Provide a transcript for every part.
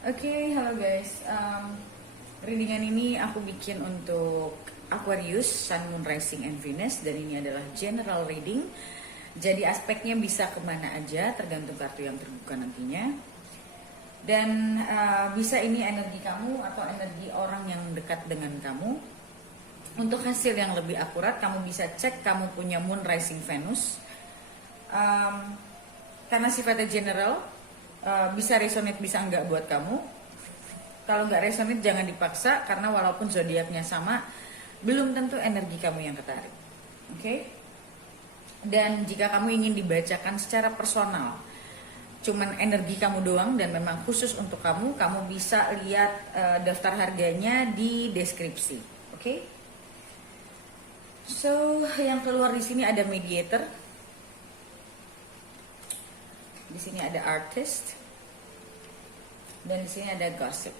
Oke, halo guys. Readingan ini aku bikin untuk Aquarius, Sun, Moon, Rising, and Venus. Dan ini adalah general reading. Jadi aspeknya bisa kemana aja, tergantung kartu yang terbuka nantinya. Dan bisa ini energi kamu atau energi orang yang dekat dengan kamu. Untuk hasil yang lebih akurat, kamu bisa cek kamu punya Moon, Rising, Venus. Karena sifatnya general, bisa resonate bisa enggak buat kamu. Kalau nggak resonate jangan dipaksa, karena walaupun zodiaknya sama, belum tentu energi kamu yang ketarik. Oke? Dan jika kamu ingin dibacakan secara personal, cuman energi kamu doang dan memang khusus untuk kamu, kamu bisa lihat daftar harganya di deskripsi. Oke? So, yang keluar di sini ada mediator. Di sini ada artist. Dan di sini ada gossip.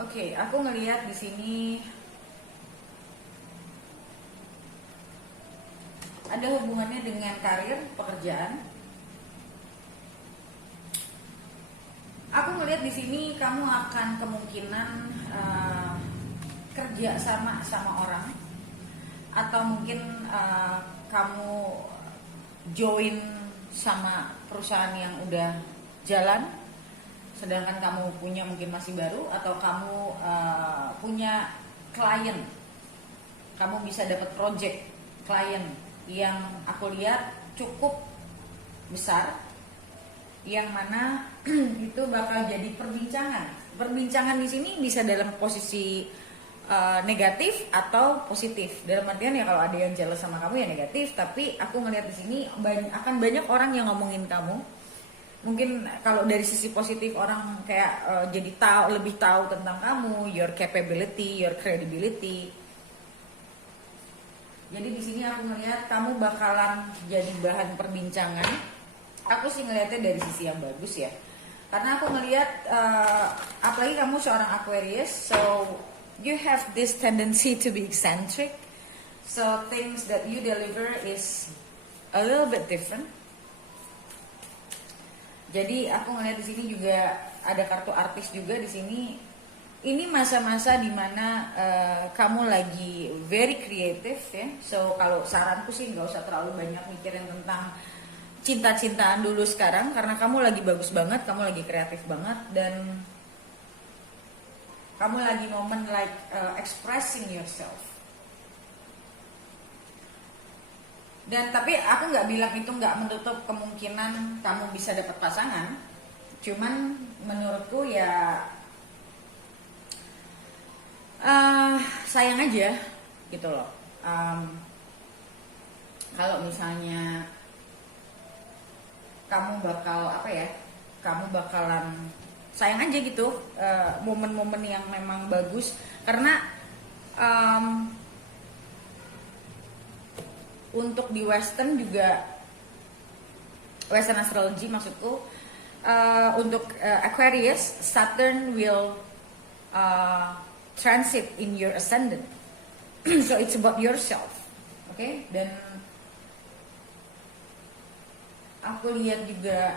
Oke, aku ngelihat di sini ada hubungannya dengan karir, pekerjaan. Aku ngelihat di sini kamu akan kemungkinan kerja sama orang, atau mungkin kamu join sama perusahaan yang udah jalan, sedangkan kamu punya mungkin masih baru, atau kamu punya klien, kamu bisa dapat project klien yang aku lihat cukup besar, yang mana itu bakal jadi perbincangan. Perbincangan di sini bisa dalam posisi negatif atau positif. Dalam artian ya kalau ada yang jealous sama kamu ya negatif, tapi aku ngelihat di sini akan banyak orang yang ngomongin kamu. Mungkin kalau dari sisi positif orang kayak jadi lebih tahu tentang kamu, your capability, your credibility. Jadi di sini aku ngelihat kamu bakalan jadi bahan perbincangan. Aku sih ngelihatnya dari sisi yang bagus ya. Karena aku ngelihat apalagi kamu seorang Aquarius, so you have this tendency to be eccentric. So things that you deliver is a little bit different. Jadi aku ngelihat di sini juga ada kartu artis juga di sini. Ini masa-masa dimana kamu lagi very creative ya. So kalau saranku sih nggak usah terlalu banyak mikirin tentang cinta-cintaan dulu sekarang, karena kamu lagi bagus banget, kamu lagi kreatif banget, dan kamu lagi momen like expressing yourself. Dan tapi aku nggak bilang itu nggak menutup kemungkinan kamu bisa dapat pasangan. Cuman menurutku ya sayang aja gitu loh. Kalau misalnya kamu bakalan sayang aja gitu momen-momen yang memang bagus, karena untuk di Western juga, Western astrology maksudku, untuk Aquarius, Saturn will transit in your ascendant. So it's about yourself. Okay? Dan aku lihat juga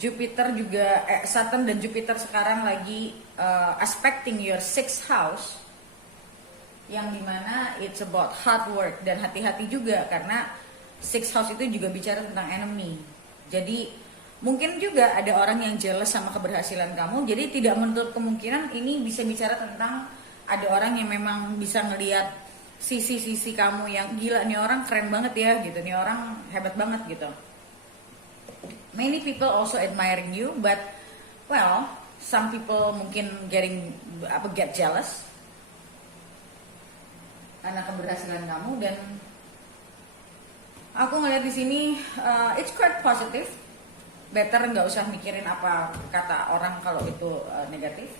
Jupiter juga, Saturn dan Jupiter sekarang lagi aspecting your sixth house, yang dimana it's about hard work. Dan hati-hati juga karena sixth house itu juga bicara tentang enemy. Jadi mungkin juga ada orang yang jealous sama keberhasilan kamu. Jadi tidak menutup kemungkinan ini bisa bicara tentang ada orang yang memang bisa ngelihat sisi-sisi kamu yang gila, nih orang keren banget ya gitu, nih orang hebat banget gitu. Many people also admiring you, but well, some people mungkin get jealous karena keberhasilan kamu. Dan aku ngeliat di sini it's quite positive. Better nggak usah mikirin apa kata orang kalau itu negatif.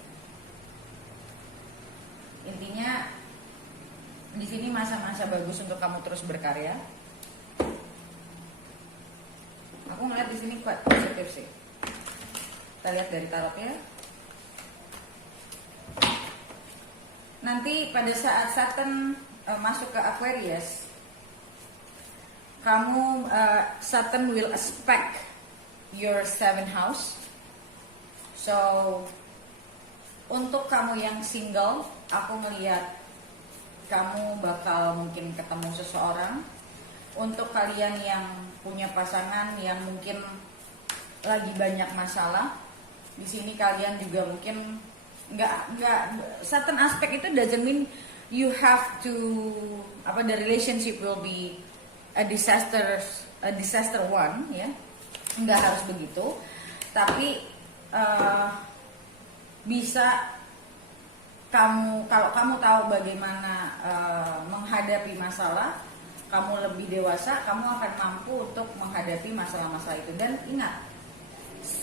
Intinya di sini masa-masa bagus untuk kamu terus berkarya. Aku ngeliat di sini kuat positif sih. Kita lihat dari tarotnya. Nanti pada saat Saturn masuk ke Aquarius, kamu Saturn will aspect your 7th house. So untuk kamu yang single, aku melihat kamu bakal mungkin ketemu seseorang. Untuk kalian yang punya pasangan yang mungkin lagi banyak masalah, di sini kalian juga mungkin nggak certain aspect itu doesn't mean you have to the relationship will be a disaster one, ya, nggak harus begitu, tapi bisa kalau kamu tahu bagaimana menghadapi masalah, kamu lebih dewasa, kamu akan mampu untuk menghadapi masalah-masalah itu. Dan ingat,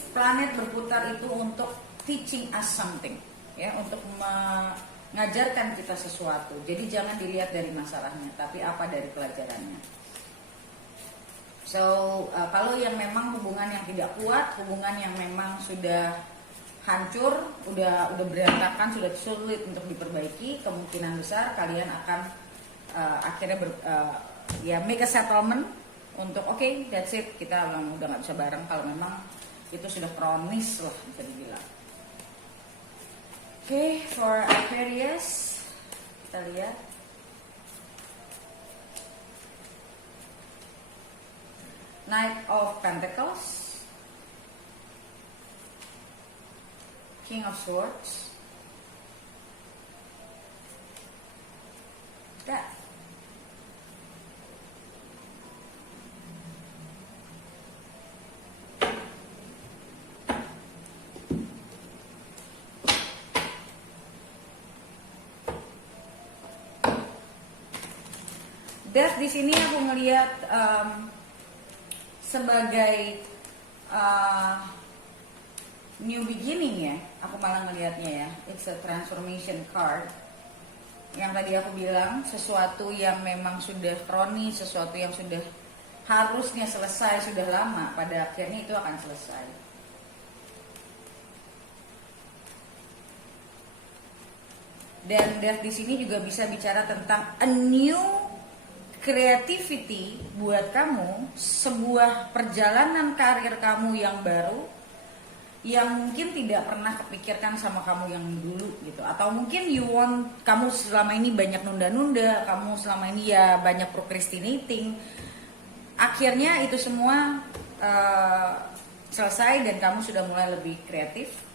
planet berputar itu untuk teaching us something, ya, untuk mengajarkan kita sesuatu. Jadi jangan dilihat dari masalahnya, tapi apa dari pelajarannya. So kalau yang memang hubungan yang tidak kuat, hubungan yang memang sudah hancur, udah berantakan, sudah sulit untuk diperbaiki, kemungkinan besar kalian akan akhirnya make a settlement untuk okay, that's it, kita udah nggak bisa bareng kalau memang itu sudah kronis lah, bisa dibilang. Okay, for Aquarius, kita lihat. Knight of Pentacles, King of Swords, Death. Death di sini aku ngelihat sebagai new beginning, ya. Aku malah ngelihatnya, ya. It's a transformation card. Yang tadi aku bilang, sesuatu yang memang sudah kronis, sesuatu yang sudah harusnya selesai sudah lama, pada akhirnya itu akan selesai. Dan Death di sini juga bisa bicara tentang a new creativity buat kamu, sebuah perjalanan karir kamu yang baru, yang mungkin tidak pernah kepikirkan sama kamu yang dulu gitu. Atau mungkin kamu selama ini banyak nunda-nunda, kamu selama ini ya banyak procrastinating. Akhirnya itu semua selesai dan kamu sudah mulai lebih kreatif.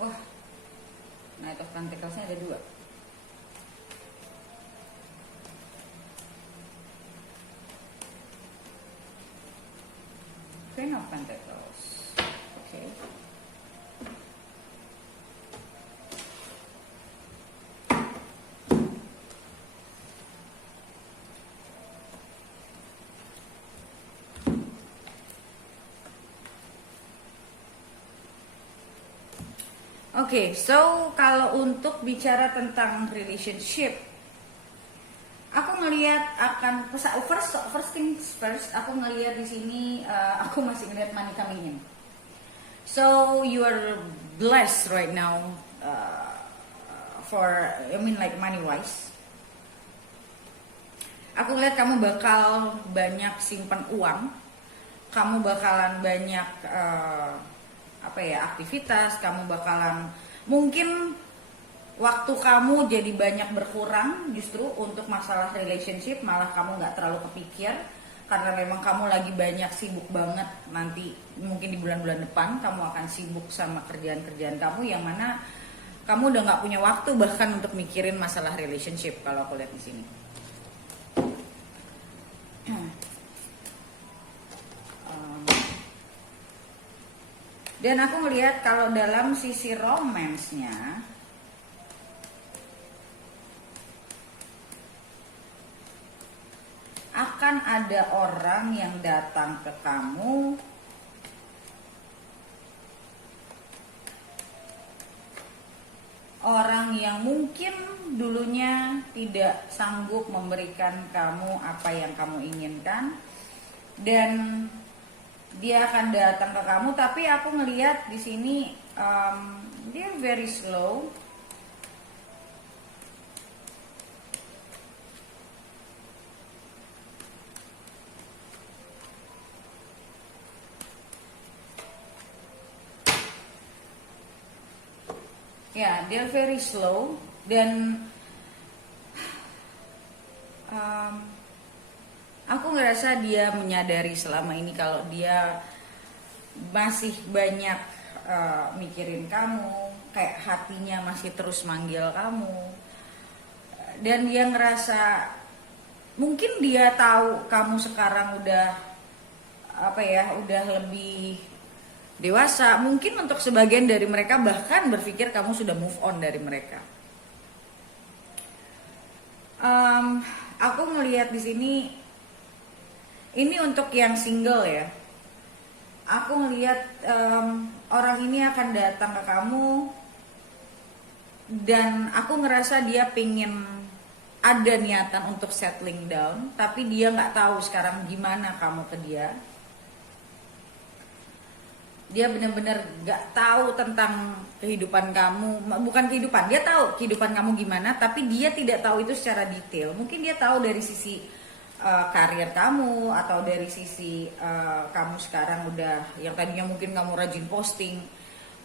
Wah, Knight of Pentacles-nya ada 2. Queen of Pentacles. Okay. Oke, so kalau untuk bicara tentang relationship, aku ngelihat akan first things first. Aku ngelihat di sini, aku masih ngelihat money coming in. So you are blessed right now like money wise. Aku ngelihat kamu bakal banyak simpan uang, kamu bakalan banyak aktivitas, kamu bakalan mungkin waktu kamu jadi banyak berkurang justru untuk masalah relationship, malah kamu nggak terlalu kepikir karena memang kamu lagi banyak sibuk banget. Nanti mungkin di bulan-bulan depan kamu akan sibuk sama kerjaan-kerjaan kamu yang mana kamu udah nggak punya waktu bahkan untuk mikirin masalah relationship kalau aku lihat di sini. Dan aku ngelihat kalau dalam sisi romansnya, akan ada orang yang datang ke kamu orang yang mungkin dulunya tidak sanggup memberikan kamu apa yang kamu inginkan, dan dia akan datang ke kamu. Tapi aku ngelihat di sini dia very slow. Ya, dia very slow, dan aku ngerasa dia menyadari selama ini kalau dia masih banyak mikirin kamu, kayak hatinya masih terus manggil kamu, dan dia ngerasa mungkin dia tahu kamu sekarang udah udah lebih dewasa. Mungkin untuk sebagian dari mereka bahkan berpikir kamu sudah move on dari mereka. Aku melihat di sini, ini untuk yang single ya. Aku melihat orang ini akan datang ke kamu, dan aku ngerasa dia pengen ada niatan untuk settling down, tapi dia nggak tahu sekarang gimana kamu ke dia. Dia benar-benar gak tahu tentang kehidupan kamu. Bukan kehidupan, dia tahu kehidupan kamu gimana, tapi dia tidak tahu itu secara detail. Mungkin dia tahu dari sisi karir kamu, atau dari sisi kamu sekarang udah, yang tadinya mungkin kamu rajin posting,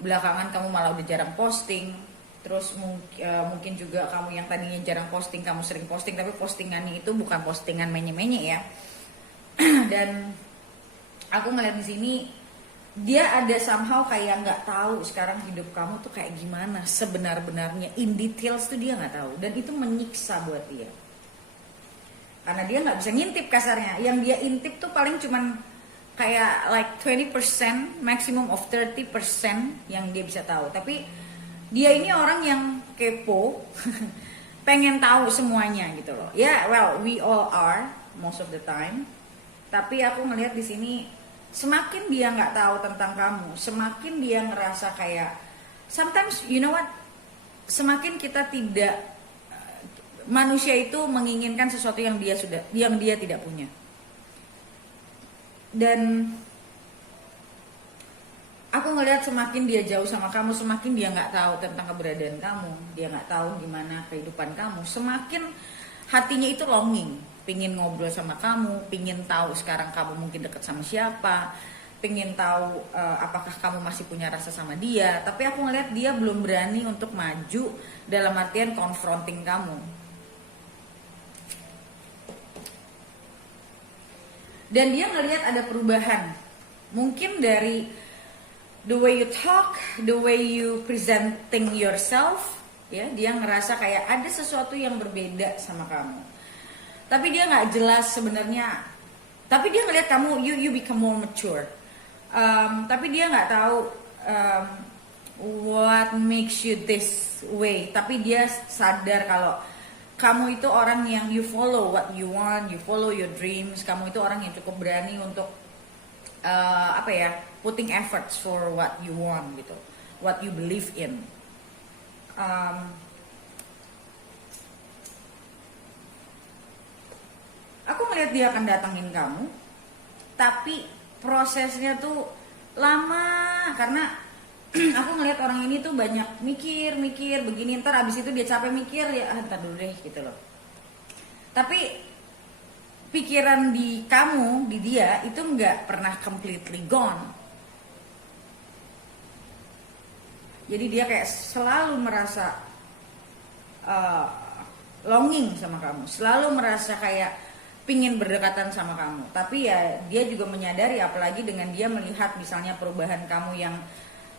belakangan kamu malah udah jarang posting. Terus mungkin juga kamu yang tadinya jarang posting, kamu sering posting, tapi postingannya itu bukan postingan menye-menye ya. Dan aku ngeliat di sini, dia ada somehow kayak nggak tahu sekarang hidup kamu tuh kayak gimana sebenar-benarnya, in details tuh dia nggak tahu, dan itu menyiksa buat dia karena dia nggak bisa ngintip kasarnya. Yang dia intip tuh paling cuman kayak like 20%, maximum of 30% yang dia bisa tahu. Tapi dia ini orang yang kepo, pengen tahu semuanya gitu loh. Ya, well, we all are most of the time. Tapi aku ngelihat di sini, semakin dia nggak tahu tentang kamu, semakin dia ngerasa kayak, sometimes you know what, semakin kita tidak, manusia itu menginginkan sesuatu yang dia tidak punya. Dan aku ngelihat semakin dia jauh sama kamu, semakin dia nggak tahu tentang keberadaan kamu, dia nggak tahu gimana kehidupan kamu, semakin hatinya itu longing, pingin ngobrol sama kamu, pingin tahu sekarang kamu mungkin deket sama siapa, pingin tahu apakah kamu masih punya rasa sama dia. Tapi aku ngeliat dia belum berani untuk maju dalam artian confronting kamu. Dan dia ngelihat ada perubahan, mungkin dari the way you talk, the way you presenting yourself, ya. Dia ngerasa kayak ada sesuatu yang berbeda sama kamu. Tapi dia nggak jelas sebenarnya. Tapi dia ngelihat kamu, you become more mature. Tapi dia nggak tahu what makes you this way. Tapi dia sadar kalau kamu itu orang yang you follow what you want, you follow your dreams. Kamu itu orang yang cukup berani untuk putting efforts for what you want gitu, what you believe in. Aku ngeliat dia akan datangin kamu, tapi prosesnya tuh lama karena aku ngeliat orang ini tuh banyak mikir begini, ntar abis itu dia capek mikir, ya ntar dulu deh gitu loh. Tapi pikiran di kamu, di dia itu nggak pernah completely gone. Jadi dia kayak selalu merasa longing sama kamu, selalu merasa kayak pingin berdekatan sama kamu. Tapi ya dia juga menyadari, apalagi dengan dia melihat misalnya perubahan kamu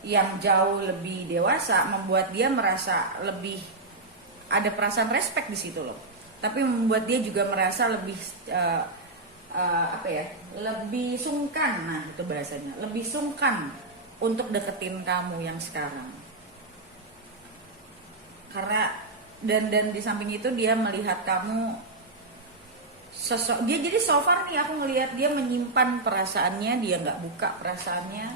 yang jauh lebih dewasa, membuat dia merasa lebih ada perasaan respect di situ loh. Tapi membuat dia juga merasa lebih lebih sungkan. Nah itu bahasanya, lebih sungkan untuk deketin kamu yang sekarang. Karena dan di samping itu dia melihat kamu dia, jadi so far nih aku ngelihat dia menyimpan perasaannya, dia nggak buka perasaannya.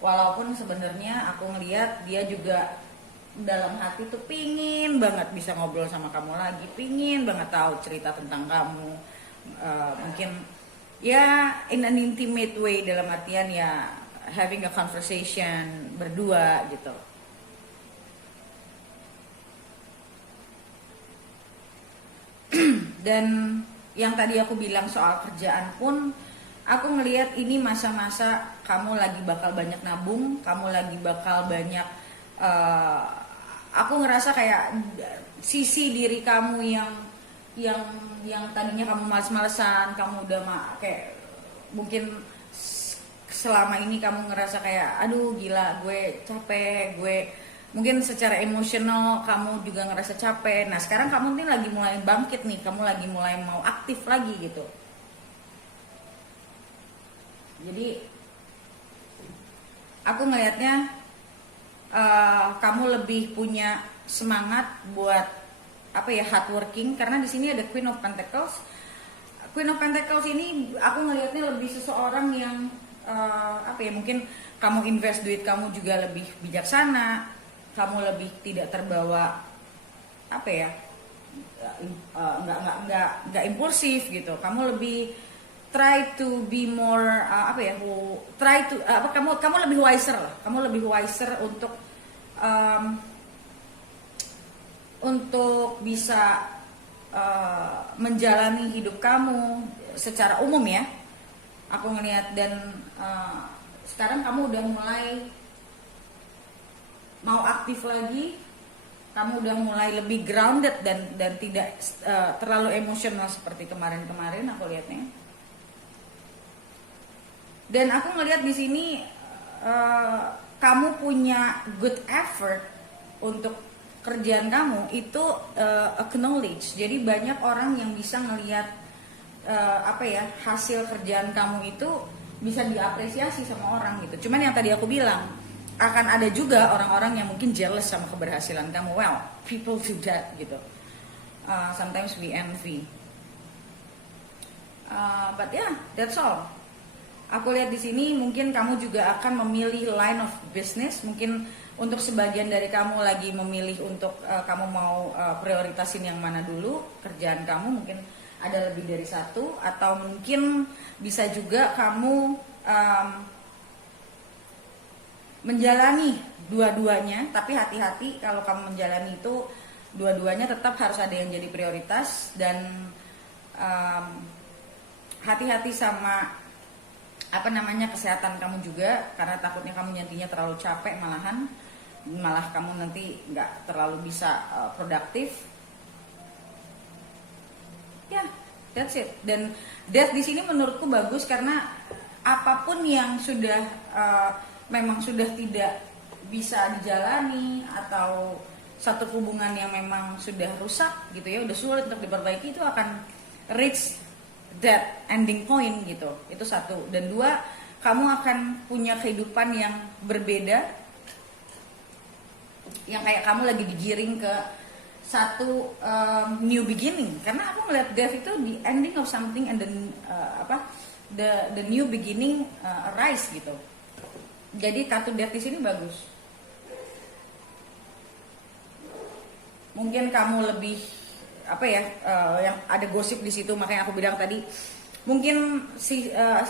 Walaupun sebenarnya aku ngelihat dia juga dalam hati tuh pingin banget bisa ngobrol sama kamu lagi, pingin banget tahu cerita tentang kamu. Mungkin ya in an intimate way, dalam artian ya having a conversation berdua gitu. Dan yang tadi aku bilang soal kerjaan pun, aku ngelihat ini masa-masa kamu lagi bakal banyak nabung, kamu lagi bakal banyak aku ngerasa kayak sisi diri kamu yang yang tadinya kamu males-malesan, kamu udah kayak mungkin selama ini kamu ngerasa kayak aduh gila gue capek, gue mungkin secara emosional kamu juga ngerasa capek. Nah sekarang kamu nih lagi mulai bangkit nih, kamu lagi mulai mau aktif lagi gitu. Jadi aku ngelihatnya kamu lebih punya semangat buat apa ya, hardworking, karena di sini ada Queen of Pentacles. Queen of Pentacles ini aku ngelihatnya lebih seseorang yang apa ya, mungkin kamu invest duit kamu juga lebih bijaksana, kamu lebih tidak terbawa apa ya, nggak impulsif gitu. Kamu lebih try to be more apa ya, try to kamu lebih wiser lah, kamu lebih wiser untuk bisa menjalani hidup kamu secara umum ya, aku ngelihat. Dan sekarang kamu udah mulai mau aktif lagi, kamu udah mulai lebih grounded dan tidak terlalu emosional seperti kemarin-kemarin aku lihatnya. Dan aku ngelihat di sini kamu punya good effort untuk kerjaan kamu itu acknowledge. Jadi banyak orang yang bisa ngelihat apa ya, hasil kerjaan kamu itu bisa diapresiasi sama orang gitu. Cuman yang tadi aku bilang, akan ada juga orang-orang yang mungkin jealous sama keberhasilan kamu. Well, people do that gitu. Sometimes we envy. But yeah, that's all. Aku lihat di sini mungkin kamu juga akan memilih line of business. Mungkin untuk sebagian dari kamu lagi memilih untuk kamu mau prioritasin yang mana dulu kerjaan kamu. Mungkin ada lebih dari satu, atau mungkin bisa juga kamu menjalani dua-duanya. Tapi hati-hati kalau kamu menjalani itu dua-duanya, tetap harus ada yang jadi prioritas. Dan hati-hati sama apa namanya, kesehatan kamu juga, karena takutnya kamu nantinya terlalu capek, malah kamu nanti nggak terlalu bisa produktif. Ya, that's it. Dan death di sini menurutku bagus, karena apapun yang sudah memang sudah tidak bisa dijalani, atau satu hubungan yang memang sudah rusak gitu ya, udah sulit untuk diperbaiki, itu akan reach that ending point gitu. Itu satu. Dan dua, kamu akan punya kehidupan yang berbeda, yang kayak kamu lagi digiring ke satu new beginning. Karena aku melihat death itu the ending of something, and then the new beginning arise gitu. Jadi kartu death di sini bagus. Mungkin kamu lebih apa ya, yang ada gosip di situ, makanya aku bilang tadi mungkin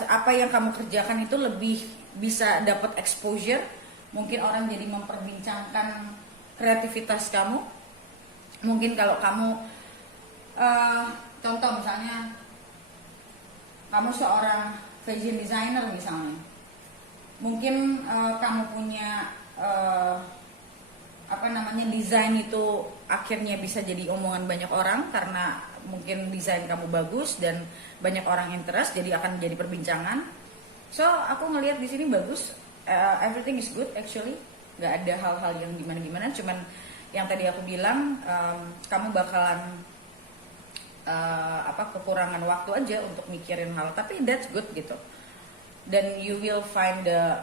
apa yang kamu kerjakan itu lebih bisa dapat exposure. Mungkin orang jadi memperbincangkan kreativitas kamu. Mungkin kalau kamu contoh misalnya kamu seorang fashion designer misalnya, mungkin kamu punya desain itu akhirnya bisa jadi omongan banyak orang, karena mungkin desain kamu bagus dan banyak orang interest, jadi akan jadi perbincangan. So aku ngelihat di sini bagus, everything is good actually, nggak ada hal-hal yang gimana-gimana. Cuman yang tadi aku bilang, kamu bakalan kekurangan waktu aja untuk mikirin hal, tapi that's good gitu. Dan you will find the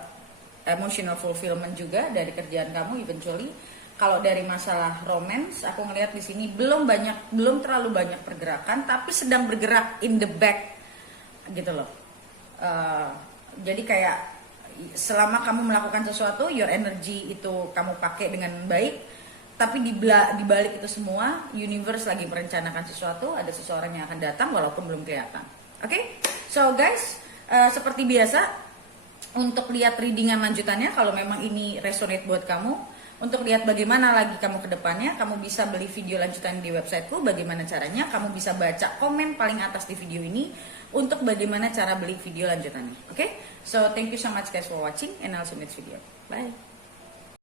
emotional fulfillment juga dari kerjaan kamu eventually. Kalau dari masalah romance, aku ngelihat di sini belum terlalu banyak pergerakan, tapi sedang bergerak in the back gitu loh. Jadi kayak selama kamu melakukan sesuatu, your energy itu kamu pakai dengan baik, Tapi di balik itu semua, universe lagi merencanakan sesuatu, ada seseorang yang akan datang walaupun belum kelihatan. Oke? So guys, seperti biasa, untuk lihat readingan lanjutannya, kalau memang ini resonate buat kamu, untuk lihat bagaimana lagi kamu ke depannya, kamu bisa beli video lanjutan di websiteku. Bagaimana caranya? Kamu bisa baca komen paling atas di video ini untuk bagaimana cara beli video lanjutannya. Oke? So, thank you so much guys for watching and I'll see you next video. Bye!